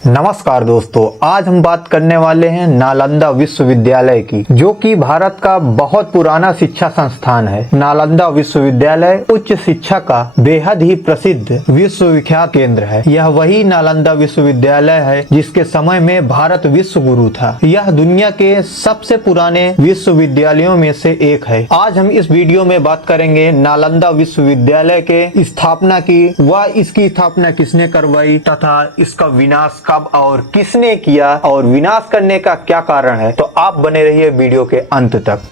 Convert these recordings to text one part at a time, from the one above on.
नमस्कार दोस्तों, आज हम बात करने वाले हैं नालंदा विश्वविद्यालय की, जो कि भारत का बहुत पुराना शिक्षा संस्थान है। नालंदा विश्वविद्यालय उच्च शिक्षा का बेहद ही प्रसिद्ध विश्वविख्यात केंद्र है। यह वही नालंदा विश्वविद्यालय है जिसके समय में भारत विश्व गुरु था। यह दुनिया के सबसे पुराने विश्वविद्यालयों में से एक है। आज हम इस वीडियो में बात करेंगे नालंदा विश्वविद्यालय के स्थापना की, व इसकी स्थापना किसने करवाई तथा इसका विनाश कब और किसने किया और विनाश करने का क्या कारण है। तो आप बने रहिए वीडियो के अंत तक।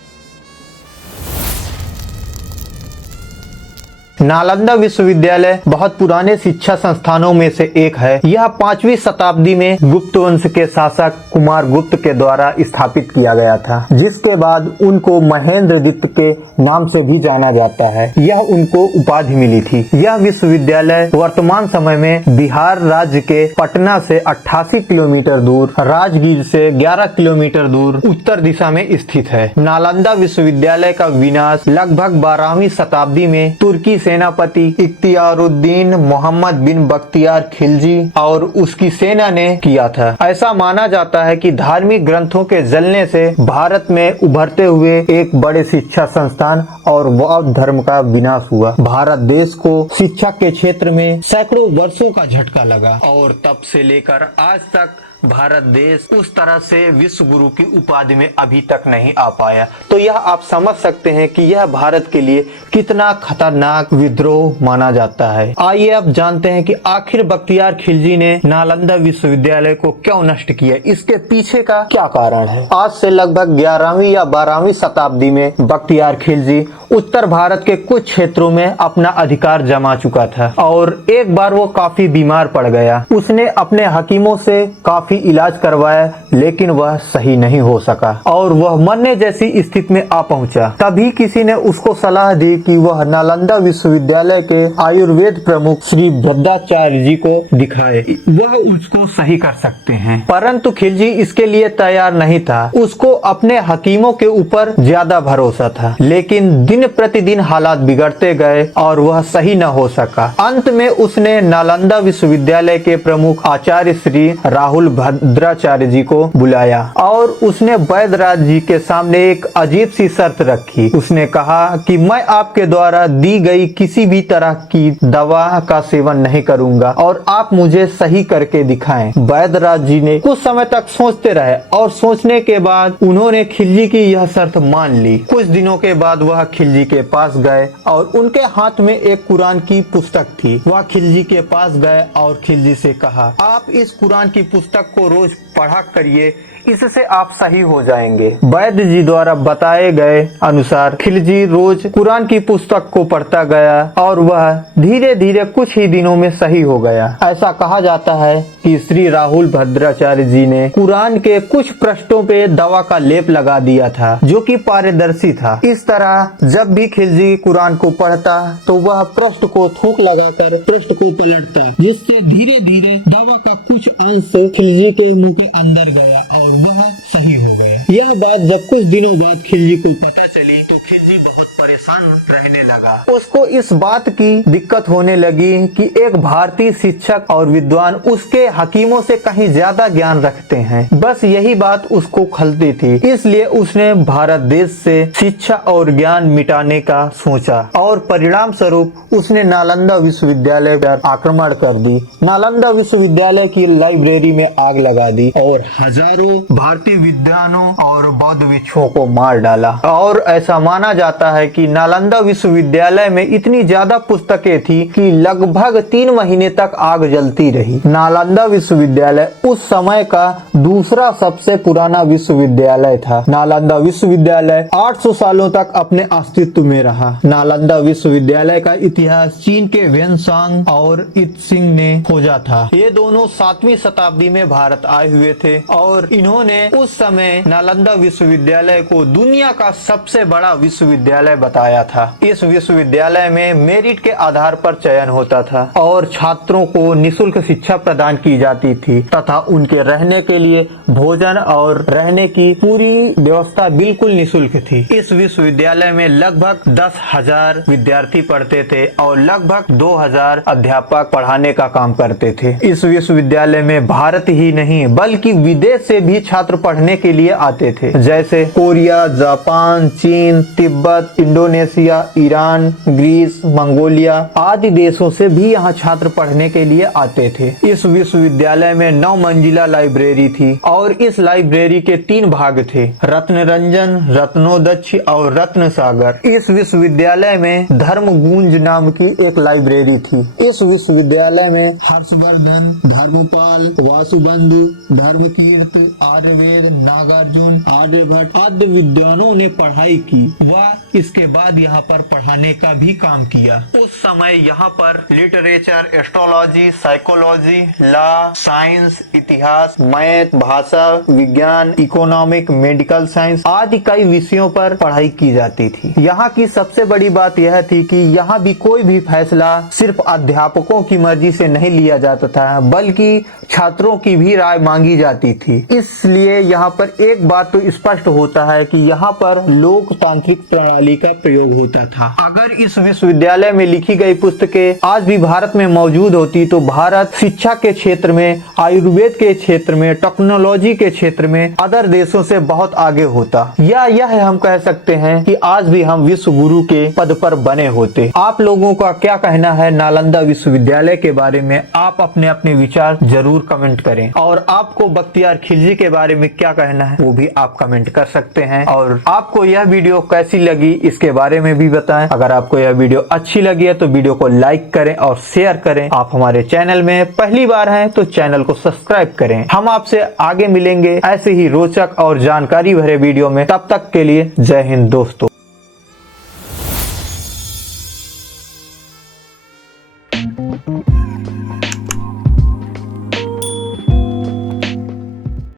नालंदा विश्वविद्यालय बहुत पुराने शिक्षा संस्थानों में से एक है। यह 5वीं शताब्दी में गुप्त वंश के शासक कुमार गुप्त के द्वारा स्थापित किया गया था, जिसके बाद उनको महेंद्र गुप्त के नाम से भी जाना जाता है। यह उनको उपाधि मिली थी। यह विश्वविद्यालय वर्तमान समय में बिहार राज्य के पटना से 88 किलोमीटर दूर, राजगीर से 11 किलोमीटर दूर उत्तर दिशा में स्थित है। नालंदा विश्वविद्यालय का विनाश लगभग 12वीं शताब्दी में तुर्की सेनापति इख्तियारुद्दीन मोहम्मद बिन बख्तियार खिलजी और उसकी सेना ने किया था। ऐसा माना जाता है कि धार्मिक ग्रंथों के जलने से भारत में उभरते हुए एक बड़े शिक्षा संस्थान और बौद्ध धर्म का विनाश हुआ। भारत देश को शिक्षा के क्षेत्र में सैकड़ों वर्षों का झटका लगा और तब से लेकर आज तक भारत देश उस तरह से विश्व गुरु की उपाधि में अभी तक नहीं आ पाया। तो यह आप समझ सकते हैं कि यह भारत के लिए कितना खतरनाक विद्रोह माना जाता है। आइए अब जानते हैं कि आखिर बख्तियार खिलजी ने नालंदा विश्वविद्यालय को क्यों नष्ट किया, इसके पीछे का क्या कारण है। आज से लगभग 11वीं या 12वीं शताब्दी में बख्तियार खिलजी उत्तर भारत के कुछ क्षेत्रों में अपना अधिकार जमा चुका था और एक बार वो काफी बीमार पड़ गया। उसने अपने हकीमों से काफी इलाज करवाया, लेकिन वह सही नहीं हो सका और वह मरने जैसी स्थिति में आ पहुंचा। तभी किसी ने उसको सलाह दी कि वह नालंदा विश्वविद्यालय के आयुर्वेद प्रमुख श्री भद्राचार्य जी को दिखाए, वह उसको सही कर सकते हैं। परंतु खिलजी इसके लिए तैयार नहीं था। उसको अपने हकीमों के ऊपर ज्यादा भरोसा था, लेकिन दिन प्रतिदिन हालात बिगड़ते गए और वह सही न हो सका। अंत में उसने नालंदा विश्वविद्यालय के प्रमुख आचार्य श्री राहुल भद्राचार्य जी को बुलाया और उसने वैद्यराज जी के सामने एक अजीब सी शर्त रखी। उसने कहा कि मैं आपके द्वारा दी गई किसी भी तरह की दवा का सेवन नहीं करूंगा और आप मुझे सही करके दिखाएं। वैद्यराज जी ने कुछ समय तक सोचते रहे और सोचने के बाद उन्होंने खिलजी की यह शर्त मान ली। कुछ दिनों के बाद वह खिलजी के पास गए और उनके हाथ में एक कुरान की पुस्तक थी। वह खिलजी के पास गए और खिलजी से कहा, आप इस कुरान की पुस्तक को रोज पढ़ा करिए, इससे आप सही हो जाएंगे। वैद्य जी द्वारा बताए गए अनुसार खिलजी रोज कुरान की पुस्तक को पढ़ता गया और वह धीरे धीरे कुछ ही दिनों में सही हो गया। ऐसा कहा जाता है कि श्री राहुल भद्राचार्य जी ने कुरान के कुछ पृष्ठों पे दवा का लेप लगा दिया था, जो कि पारदर्शी था। इस तरह जब भी खिलजी कुरान को पढ़ता तो वह पृष्ठ को थूक लगाकर पृष्ठ को पलटता, जिससे धीरे धीरे दवा का कुछ अंश खिलजी के मुंह के अंदर गया और वह सही हो गया। यह बात जब कुछ दिनों बाद खिलजी को पता चली तो खिलजी बहुत परेशान रहने लगा। उसको इस बात की दिक्कत होने लगी कि एक भारतीय शिक्षक और विद्वान उसके हकीमों से कहीं ज्यादा ज्ञान रखते हैं। बस यही बात उसको खलती थी। इसलिए उसने भारत देश से शिक्षा और ज्ञान मिटाने का सोचा और परिणाम स्वरूप उसने नालंदा विश्वविद्यालय पर आक्रमण कर दी। नालंदा विश्वविद्यालय की लाइब्रेरी में आग लगा दी और हजारों भारतीय विद्वानों और बौद्ध भिक्षुओं को मार डाला। और ऐसा माना जाता है कि नालंदा विश्वविद्यालय में इतनी ज्यादा पुस्तकें थी कि लगभग 3 महीने तक आग जलती रही। नालंदा विश्वविद्यालय उस समय का दूसरा सबसे पुराना विश्वविद्यालय था। नालंदा विश्वविद्यालय 800 सालों तक अपने अस्तित्व में रहा। नालंदा विश्वविद्यालय का इतिहास चीन के वेनसांग और इत्सिंग ने खोजा था। ये दोनों 7वीं शताब्दी में भारत आए हुए थे और इन्होंने उस समय नालंदा विश्वविद्यालय को दुनिया का सबसे बड़ा विश्वविद्यालय बताया था। इस विश्वविद्यालय में मेरिट के आधार पर चयन होता था और छात्रों को निःशुल्क शिक्षा प्रदान की जाती थी तथा उनके रहने के लिए भोजन और रहने की पूरी व्यवस्था बिल्कुल निःशुल्क थी। इस विश्वविद्यालय में लगभग 10,000 विद्यार्थी पढ़ते थे और लगभग 2,000 अध्यापक पढ़ाने का काम करते थे। इस विश्वविद्यालय में भारत ही नहीं बल्कि विदेश से भी छात्र पढ़ने के लिए आते थे, जैसे कोरिया, जापान, चीन, तिब्बत, इंडोनेशिया, ईरान, ग्रीस, मंगोलिया आदि देशों से भी यहाँ छात्र पढ़ने के लिए आते थे। इस विश्वविद्यालय में 9 मंजिला लाइब्रेरी थी और इस लाइब्रेरी के 3 भाग थे, रत्नरंजन, रत्नोदक्ष और रत्न सागर। इस विश्वविद्यालय में धर्मगुंज नाम की एक लाइब्रेरी थी। इस विश्वविद्यालय में हर्षवर्धन, धर्मपाल, वासुबंधु, धर्मकीर्त, आर्यवेद, नागार्जुन, आर्यभट्ट आदि विद्वानों ने पढ़ाई की व इसके बाद यहाँ पर पढ़ाने का भी काम किया। उस समय यहाँ पर literature, astrology, psychology, law, science, इतिहास, मैथ, भाषा, विज्ञान, इकोनॉमिक, मेडिकल साइंस आदि कई विषयों पर पढ़ाई की जाती थी। यहाँ की सबसे बड़ी बात यह थी कि यहाँ भी कोई भी फैसला सिर्फ अध्यापकों की मर्जी से नहीं लिया जाता था बल्कि छात्रों की भी राय मांगी जाती थी। इसलिए यहाँ पर एक बात तो स्पष्ट होता है कि यहाँ पर लोकतांत्रिक प्रणाली का प्रयोग होता था। अगर इस विश्वविद्यालय में लिखी गई पुस्तकें आज भी भारत में मौजूद होती तो भारत शिक्षा के क्षेत्र में, आयुर्वेद के क्षेत्र में, टेक्नोलॉजी के क्षेत्र में अदर देशों से बहुत आगे होता। या यह हम कह सकते हैं कि आज भी हम विश्व गुरु के पद पर बने होते। आप लोगों का क्या कहना है नालंदा विश्वविद्यालय के बारे में? आप अपने अपने विचार जरूर कमेंट करें और आपको बख्तियार खिलजी के बारे में क्या कहना है वो भी आप कमेंट कर सकते हैं। और आपको यह वीडियो कैसी लगी इसके बारे में भी बताएं। अगर आपको यह वीडियो अच्छी लगी है तो वीडियो को लाइक करें और शेयर करें। आप हमारे चैनल में पहली बार हैं तो चैनल को सब्सक्राइब करें। हम आपसे आगे मिलेंगे ऐसे ही रोचक और जानकारी भरे वीडियो में। तब तक के लिए जय हिंद दोस्तों।